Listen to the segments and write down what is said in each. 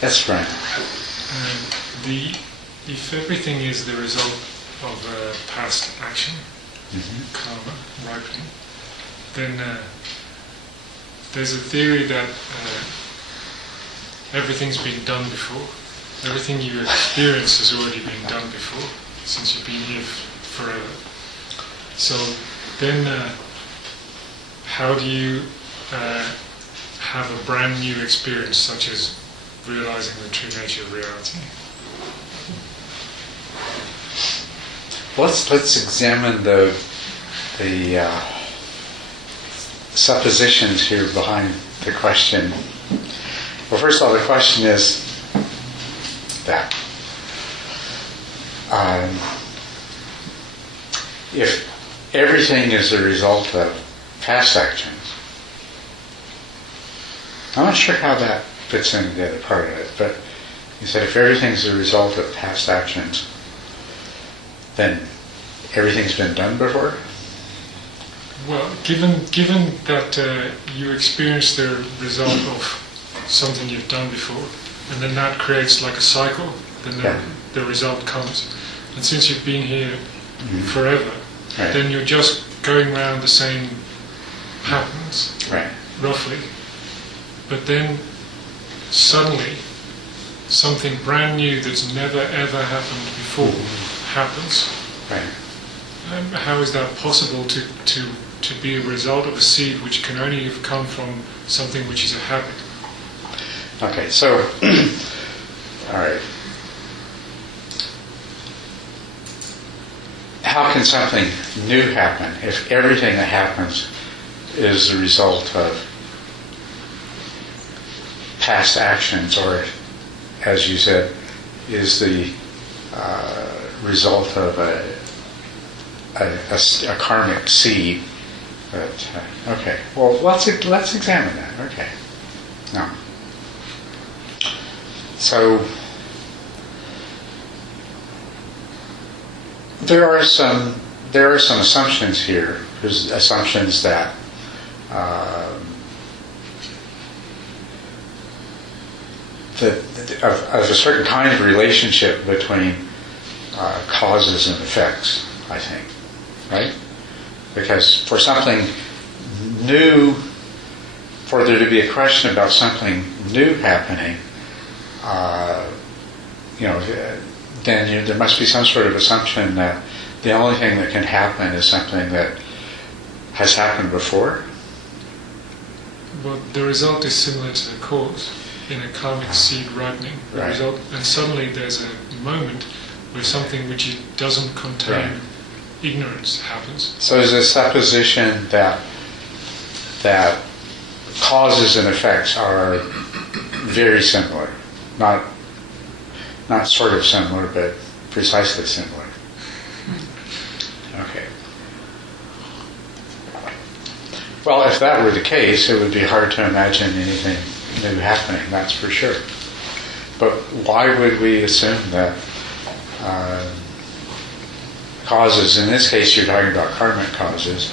That's right. If everything is the result of past action, karma, ripening, then there's a theory that everything's been done before. Everything you experience has already been done before, since you've been here forever. So then how do you have a brand new experience, such as realizing the true nature of reality? Let's examine the suppositions here behind the question. Well, first of all, the question is that if everything is a result of past actions, I'm not sure how that fits into the other part of it, but you said if everything's a result of past actions, then everything's been done before? Well, given that you experience the result of something you've done before, and then that creates like a cycle, then the result comes. And since you've been here forever, then you're just going around the same patterns, roughly. But then suddenly something brand new that's never ever happened before happens. How is that possible to be a result of a seed which can only have come from something which is a habit? Okay, so, all right. How can something new happen if everything that happens is the result of past actions, or, as you said, is the result of a karmic seed? But okay, well, let's examine that. Okay, now, so there are some assumptions here. There's assumptions that of a certain kind of relationship between causes and effects, I think, right? Because for something new, for there to be a question about something new happening, then there must be some sort of assumption that the only thing that can happen is something that has happened before. Well, the result is similar to the cause in a karmic seed ripening. The result, and suddenly there's a moment where something which doesn't contain ignorance happens. So there's a supposition that causes and effects are very similar, not sort of similar, but precisely similar. Okay. Well, if that were the case, it would be hard to imagine anything new happening, that's for sure. But why would we assume that causes, in this case you're talking about karmic causes,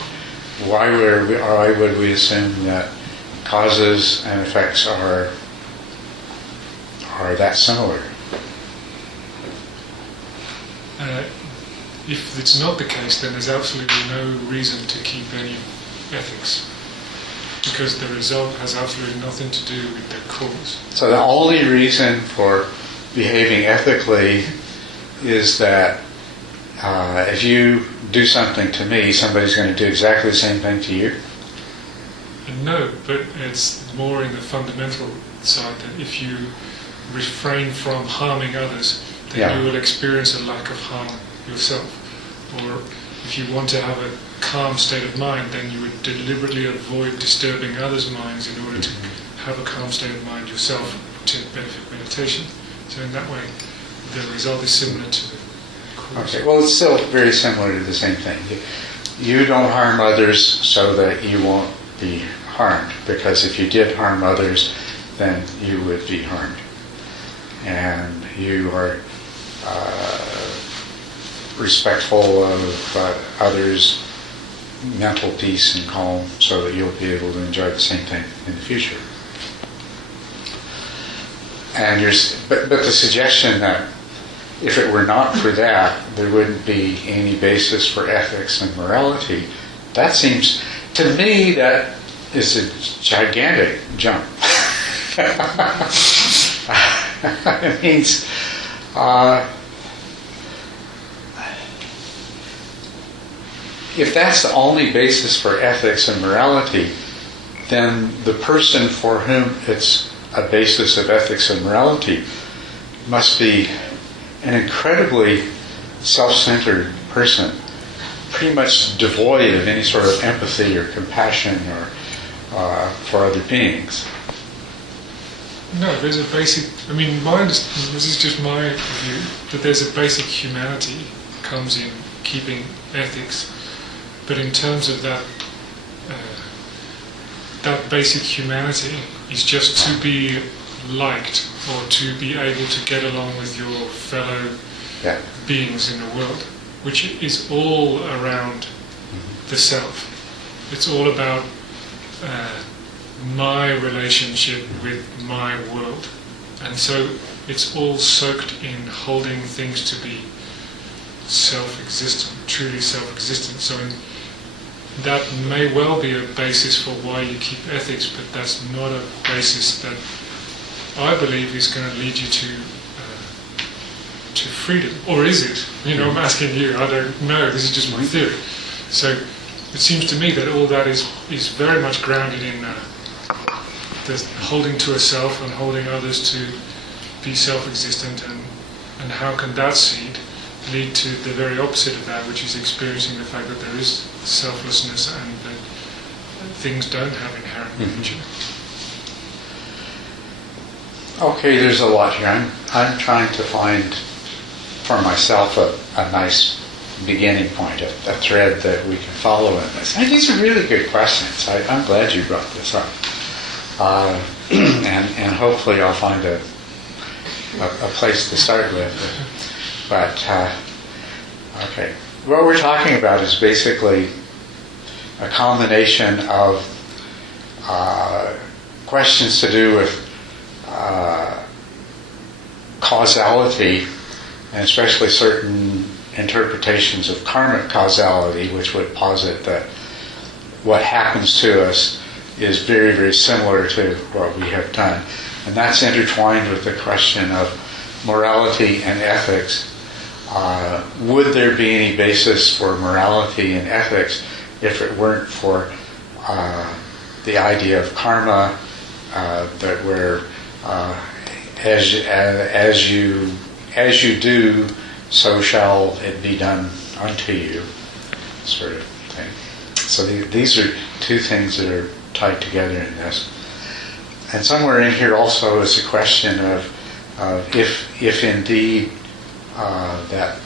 why would we assume that causes and effects are that similar? If it's not the case, then there's absolutely no reason to keep any ethics, because the result has absolutely nothing to do with the cause. So the only reason for behaving ethically is that if you do something to me, somebody's going to do exactly the same thing to you? No, but it's more in the fundamental side that if you refrain from harming others, then you will experience a lack of harm yourself. Or if you want to have a calm state of mind, then you would deliberately avoid disturbing others' minds in order to have a calm state of mind yourself to benefit meditation. So in that way, the result is similar to the cause. Okay, well, it's still very similar to the same thing. You don't harm others so that you won't be harmed, because if you did harm others, then you would be harmed. And you are respectful of others' mental peace and calm so that you'll be able to enjoy the same thing in the future. And but the suggestion that if it were not for that, there wouldn't be any basis for ethics and morality, that seems, to me, that is a gigantic jump. It means if that's the only basis for ethics and morality, then the person for whom it's a basis of ethics and morality must be an incredibly self-centered person, pretty much devoid of any sort of empathy or compassion or for other beings. No, there's a basic. I mean, this is just my view, that there's a basic humanity comes in keeping ethics, but in terms of that, that basic humanity is just to be liked or to be able to get along with your fellow beings in the world, which is all around the self. It's all about my relationship with my world. And so it's all soaked in holding things to be self-existent, truly self-existent. So that may well be a basis for why you keep ethics, but that's not a basis that I believe is going to lead you to freedom. Or is it? You know, I'm asking you, I don't know, this is just my theory. So it seems to me that all that is very much grounded in the holding to a self and holding others to be self-existent, and how can that seed lead to the very opposite of that, which is experiencing the fact that there is selflessness and that things don't have inherent nature. Okay, there's a lot here. I'm trying to find for myself a nice beginning point, a thread that we can follow in this. And these are really good questions. I'm glad you brought this up. And hopefully I'll find a place to start with. But, okay. What we're talking about is basically a combination of questions to do with causality, and especially certain interpretations of karmic causality, which would posit that what happens to us is very, very similar to what we have done. And that's intertwined with the question of morality and ethics. Would there be any basis for morality and ethics if it weren't for the idea of karma, that we're as you do, so shall it be done unto you, sort of thing. So these are two things that are tied together in this. And somewhere in here also is a question of if indeed that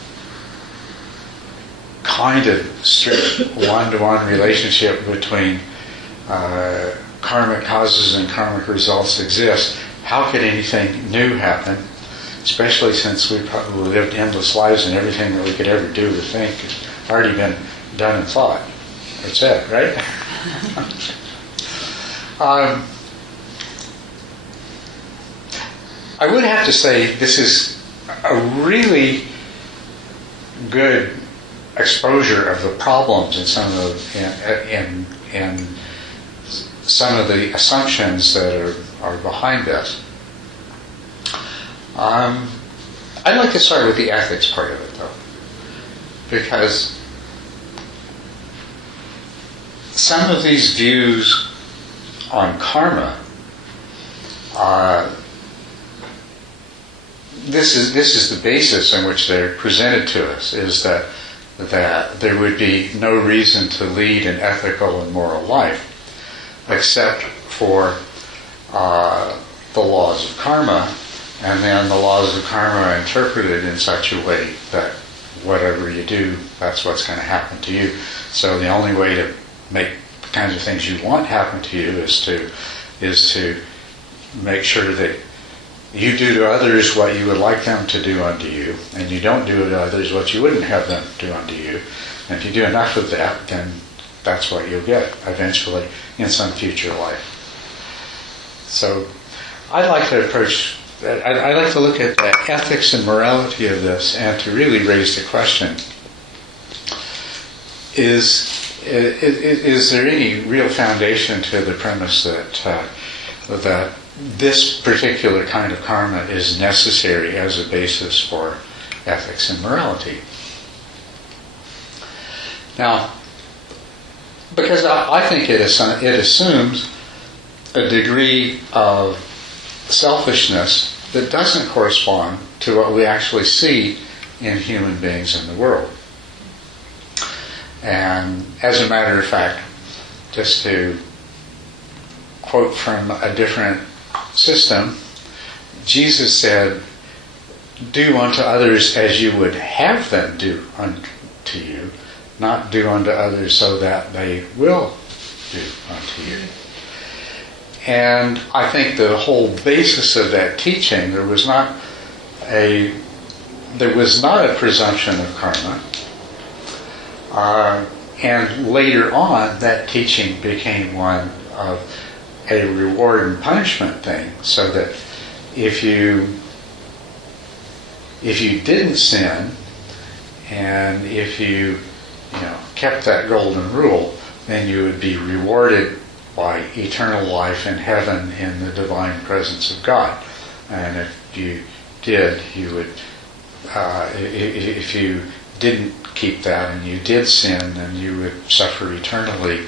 kind of strict one-to-one relationship between karmic causes and karmic results exists, how could anything new happen? Especially since we probably lived endless lives and everything that we could ever do or think has already been done and thought. That's it, right? I would have to say this is a really good exposure of the problems in some of the assumptions that are behind this. I'd like to start with the ethics part of it, though, because some of these views on karma, this is the basis on which they're presented to us, is that there would be no reason to lead an ethical and moral life except for the laws of karma, and then the laws of karma are interpreted in such a way that whatever you do, that's what's going to happen to you. So the only way to make the kinds of things you want happen to you is to make sure that you do to others what you would like them to do unto you, and you don't do to others what you wouldn't have them do unto you. And if you do enough of that, then that's what you'll get eventually in some future life. So I'd like to approach I like to look at the ethics and morality of this and to really raise the question, is there any real foundation to the premise that this particular kind of karma is necessary as a basis for ethics and morality? Now, because I think it assumes a degree of selfishness that doesn't correspond to what we actually see in human beings in the world. And as a matter of fact, just to quote from a different system, Jesus said, "Do unto others as you would have them do unto you, not do unto others so that they will do unto you." And I think the whole basis of that teaching, there was not a presumption of karma. And later on, that teaching became one of a reward and punishment thing, so that if you didn't sin, and if you kept that golden rule, then you would be rewarded by eternal life in heaven in the divine presence of God. And if you did, you would, if you didn't keep that and you did sin, then you would suffer eternally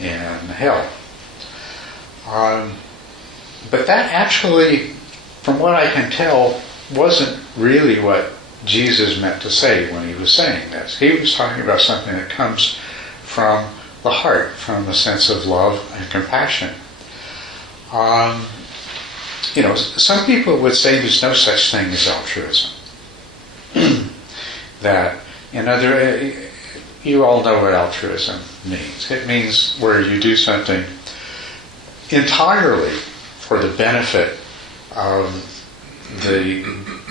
in hell. But that actually, from what I can tell, wasn't really what Jesus meant to say when he was saying this. He was talking about something that comes from the heart, from the sense of love and compassion. Some people would say there's no such thing as altruism. That, you all know what altruism means. It means where you do something entirely for the benefit of the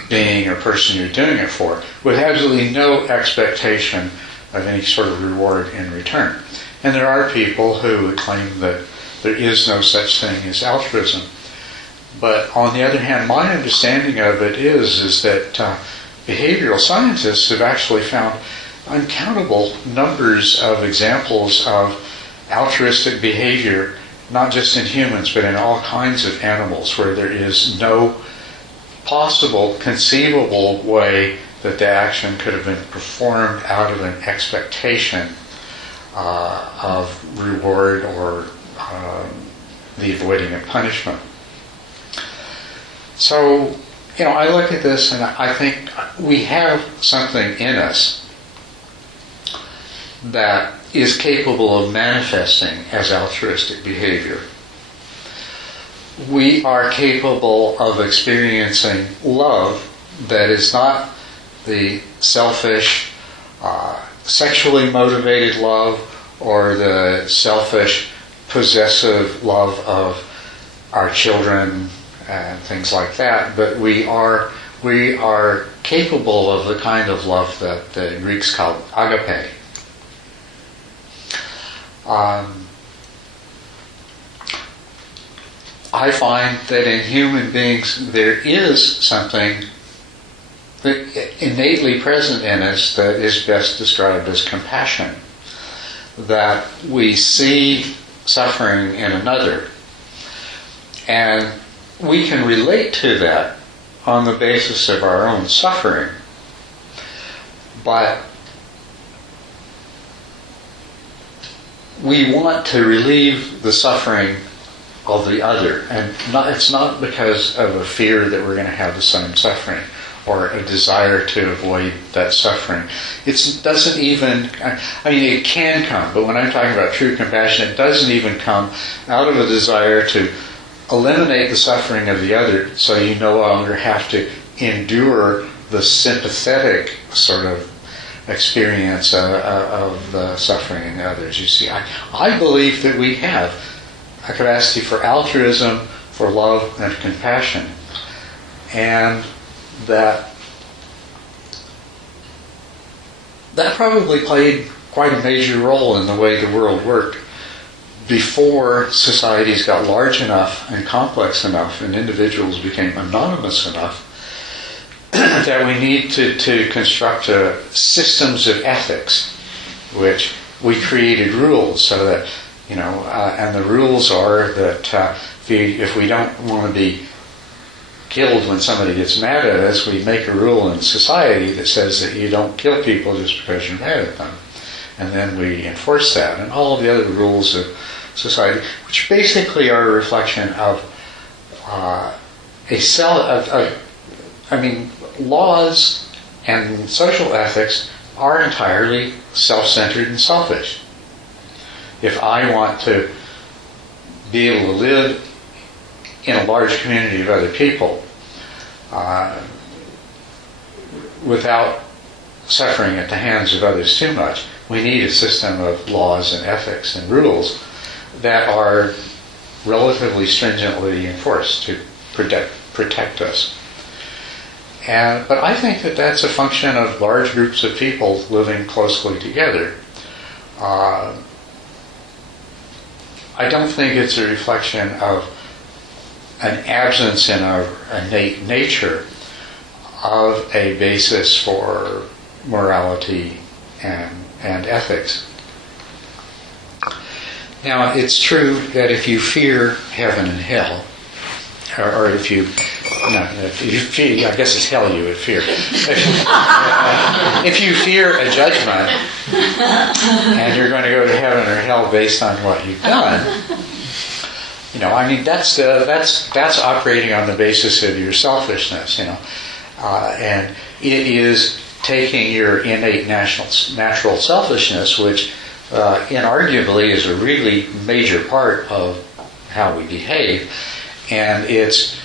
being or person you're doing it for, with absolutely no expectation of any sort of reward in return. And there are people who would claim that there is no such thing as altruism. But on the other hand, my understanding of it is that behavioral scientists have actually found uncountable numbers of examples of altruistic behavior, not just in humans, but in all kinds of animals, where there is no possible, conceivable way that the action could have been performed out of an expectation of reward or the avoiding of punishment. So, I look at this and I think we have something in us that is capable of manifesting as altruistic behavior. We are capable of experiencing love that is not the selfish, sexually motivated love or the selfish, possessive love of our children and things like that, but we are capable of the kind of love that the Greeks called agape. I find that in human beings there is something that innately present in us that is best described as compassion. That we see suffering in another, and we can relate to that on the basis of our own suffering. But we want to relieve the suffering of the other, and it's not because of a fear that we're going to have the same suffering or a desire to avoid that suffering. It doesn't even, it can come, but when I'm talking about true compassion, it doesn't even come out of a desire to eliminate the suffering of the other so you no longer have to endure the sympathetic sort of experience of the suffering in others. You see, I believe that we have a capacity for altruism, for love and compassion, and that probably played quite a major role in the way the world worked before societies got large enough and complex enough and individuals became anonymous enough that we need to construct systems of ethics, which we created rules so that, and the rules are that if we don't want to be killed when somebody gets mad at us, we make a rule in society that says that you don't kill people just because you're mad at them. And then we enforce that. And all of the other rules of society, which basically are a reflection of laws and social ethics are entirely self-centered and selfish. If I want to be able to live in a large community of other people without suffering at the hands of others too much, we need a system of laws and ethics and rules that are relatively stringently enforced to protect us. But I think that that's a function of large groups of people living closely together. I don't think it's a reflection of an absence in our innate nature of a basis for morality and ethics. Now, it's true that if you fear heaven and hell, or if you fear, I guess it's hell you would fear. If you fear a judgment and you're going to go to heaven or hell based on what you've done, that's operating on the basis of your selfishness, and it is taking your innate natural selfishness, which inarguably is a really major part of how we behave, and it's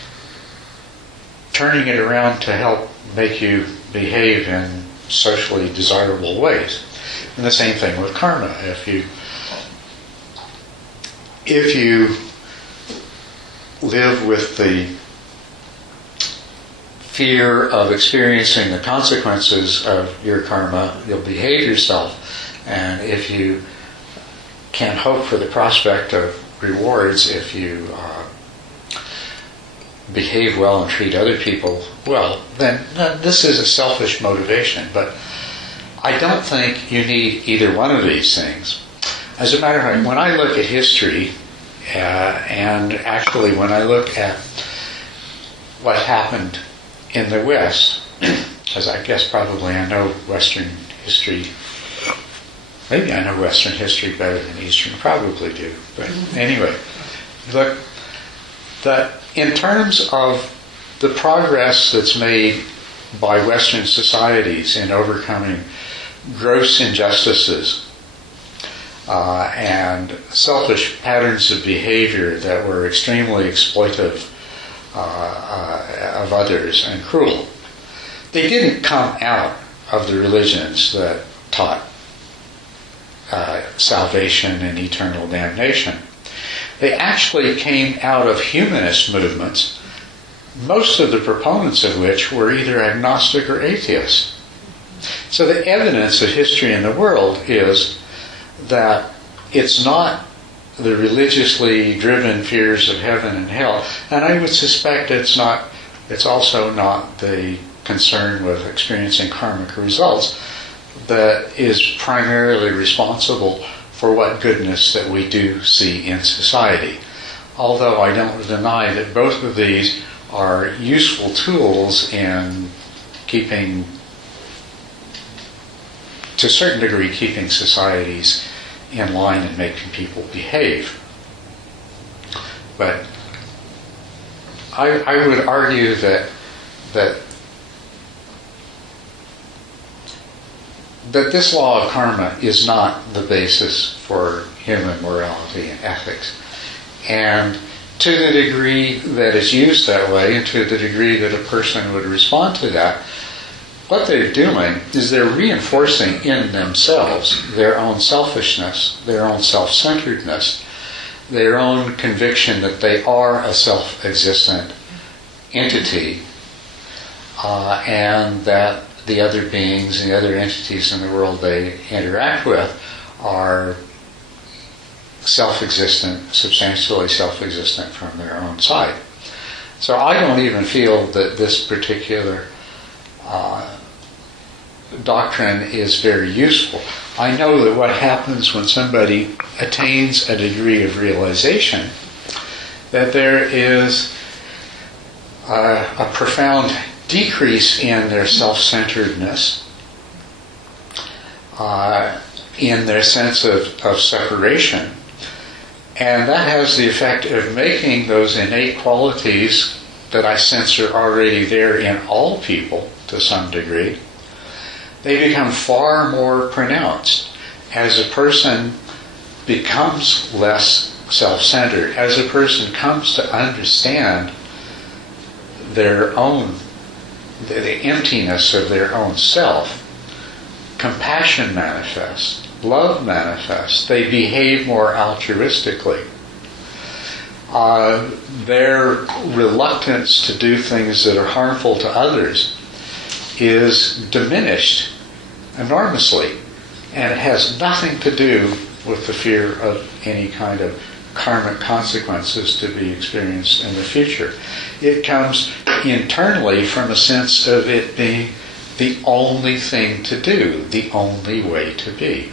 turning it around to help make you behave in socially desirable ways. And the same thing with karma. If you live with the fear of experiencing the consequences of your karma, you'll behave yourself. And if you can't hope for the prospect of rewards if you behave well and treat other people well, then this is a selfish motivation. But I don't think you need either one of these things. As a matter of fact, when I look at history, and actually when I look at what happened in the West, because I guess probably I know Western history, maybe I know Western history better than Eastern, probably do. But anyway, look, in terms of the progress that's made by Western societies in overcoming gross injustices and selfish patterns of behavior that were extremely exploitive of others and cruel, they didn't come out of the religions that taught salvation and eternal damnation. They actually came out of humanist movements, most of the proponents of which were either agnostic or atheist. So the evidence of history in the world is that it's not the religiously driven fears of heaven and hell, and I would suspect it's also not the concern with experiencing karmic results that is primarily responsible for what goodness that we do see in society. Although I don't deny that both of these are useful tools in keeping, to a certain degree, keeping societies in line and making people behave. But I would argue that this law of karma is not the basis for human morality and ethics. And to the degree that it's used that way, and to the degree that a person would respond to that, what they're doing is they're reinforcing in themselves their own selfishness, their own self-centeredness, their own conviction that they are a self-existent entity, and that the other beings and the other entities in the world they interact with are self-existent, substantially self-existent from their own side. So I don't even feel that this particular doctrine is very useful. I know that what happens when somebody attains a degree of realization, that there is a profound decrease in their self-centeredness, in their sense of separation. And that has the effect of making those innate qualities that I sense are already there in all people to some degree, they become far more pronounced as a person becomes less self-centered, as a person comes to understand their own, the emptiness of their own self. Compassion manifests, love manifests, they behave more altruistically. Their reluctance to do things that are harmful to others is diminished enormously, and it has nothing to do with the fear of any kind of karmic consequences to be experienced in the future. It comes internally from a sense of it being the only thing to do, the only way to be.